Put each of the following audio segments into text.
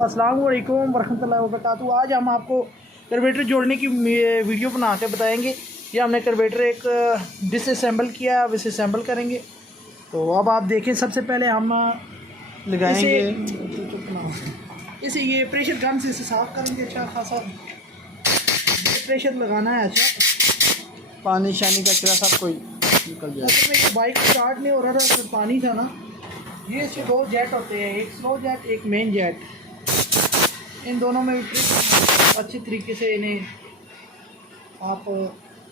अस्सलाम वालेकुम वरहमतुल्लाहि वबरकातुहू। आज हम आपको कार्बोरेटर जोड़ने की वीडियो बना के बताएंगे। ये हमने कार्बोरेटर एक डिसअसेंबल किया, अब इसे असेंबल करेंगे। तो अब आप देखें, सबसे पहले हम लगाएंगे इसे ये प्रेशर गन से इसे साफ़ करेंगे। अच्छा खासा प्रेशर लगाना है। अच्छा पानी शानी का कचरा सब कोई निकल जाए। असल में ये बाइक स्टार्ट नहीं हो रहा था, तो पानी था ना। ये इसके दो जेट होते हैं, एक स्लो जेट एक मेन जेट। इन दोनों में अच्छी तरीके से इन्हें आप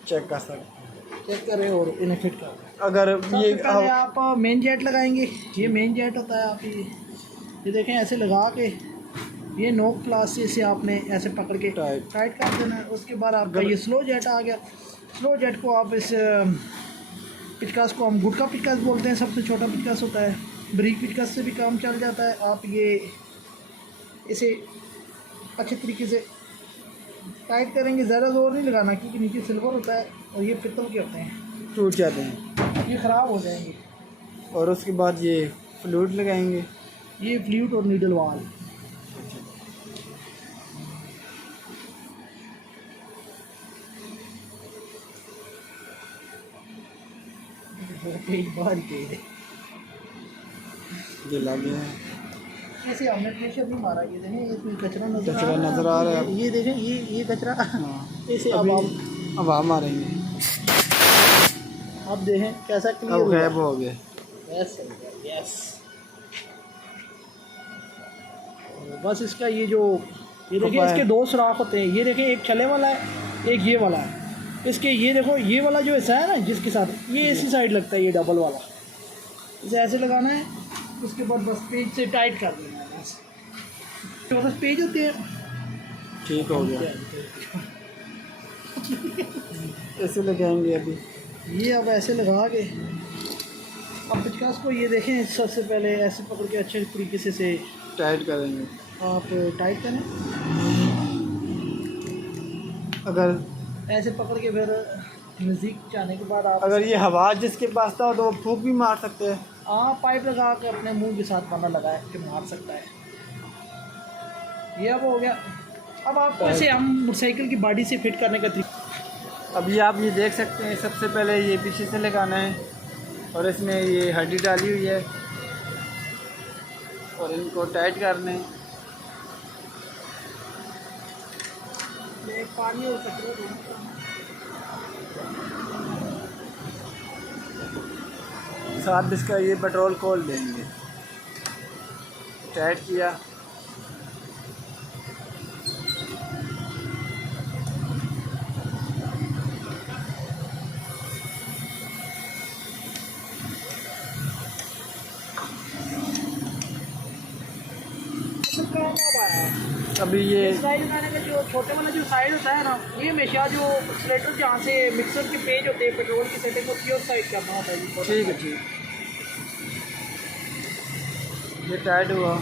चेक कर सकते चेक करें और इन्हें फिट करें। अगर ये पहले आप मेन जेट लगाएंगे। ये मेन जेट होता है। आप ये देखें, ऐसे लगा के ये नोक क्लास से इसे आपने ऐसे पकड़ के टाइट कर देना है। उसके बाद आपका ये स्लो जेट आ गया। स्लो जेट को आप इस पिचकास को हम गुटका पिचकास बोलते हैं, सबसे छोटा पिचकास होता है। ब्रीक पिचकास से भी काम चल जाता है। आप ये इसे अच्छे तरीके से टाइट करेंगे, ज़्यादा जोर नहीं लगाना क्योंकि नीचे सिल्वर होता है और ये पित्तल के होते हैं, टूट जाते हैं, ये ख़राब हो जाएंगे। और उसके बाद ये फ्लूइड लगाएंगे, ये फ्लूइड और नीडल वाल। ये लगे हैं। ऐसे हमने प्रेशर नहीं मारा। ये देखें, इसमें कचरा नज़र आ रहा है। ये देखें, ये कचरा ऐसे अब हम मारेंगे। आप देखें कैसा अब क्लियर गायब हो गए। यस। बस इसका ये जो ये देखें, इसके दो सुराख होते हैं। ये देखें, एक चले वाला है, एक ये वाला है। इसके ये देखो, ये वाला जो ऐसा है ना, जिसके साथ ये इसी साइड लगता है, ये डबल वाला। इसे ऐसे लगाना है। उसके बाद बस पेज से टाइट कर देना है। बस पेज होते हैं। ठीक हो गया। ऐसे लगाएंगे अभी। ये अब ऐसे लगा के अब पिचकास को ये देखें, सबसे पहले ऐसे पकड़ के अच्छे तरीके से टाइट करेंगे। आप टाइट करें। अगर ऐसे पकड़ के फिर नज़दीक जाने के बाद आप अगर ये हवा जिसके पास था तो वो फूंक भी मार सकते हैं। पाइप लगा के अपने मुंह के साथ बना लगा के मार सकता है। ये अब हो गया। अब आपको इसे हम मोटरसाइकिल की बॉडी से फिट करने का तरीका। अभी आप ये देख सकते हैं, सबसे पहले ये पीछे से लगाना है और इसमें ये हड्डी डाली हुई है और इनको टाइट करना है। पानी और कचरा साथ इसका ये पेट्रोल खोल देंगे। टाइट किया, अभी ये साइड लगाने का जो छोटे वाला जो साइड होता है ना, ये हमेशा जो एक्सीलेटर जहाँ से मिक्सर के पेज होते हैं, पेट्रोल की सेटिंग होती है, उस साइड करना होता है। ठीक है, ठीक। ये टाइट हुआ।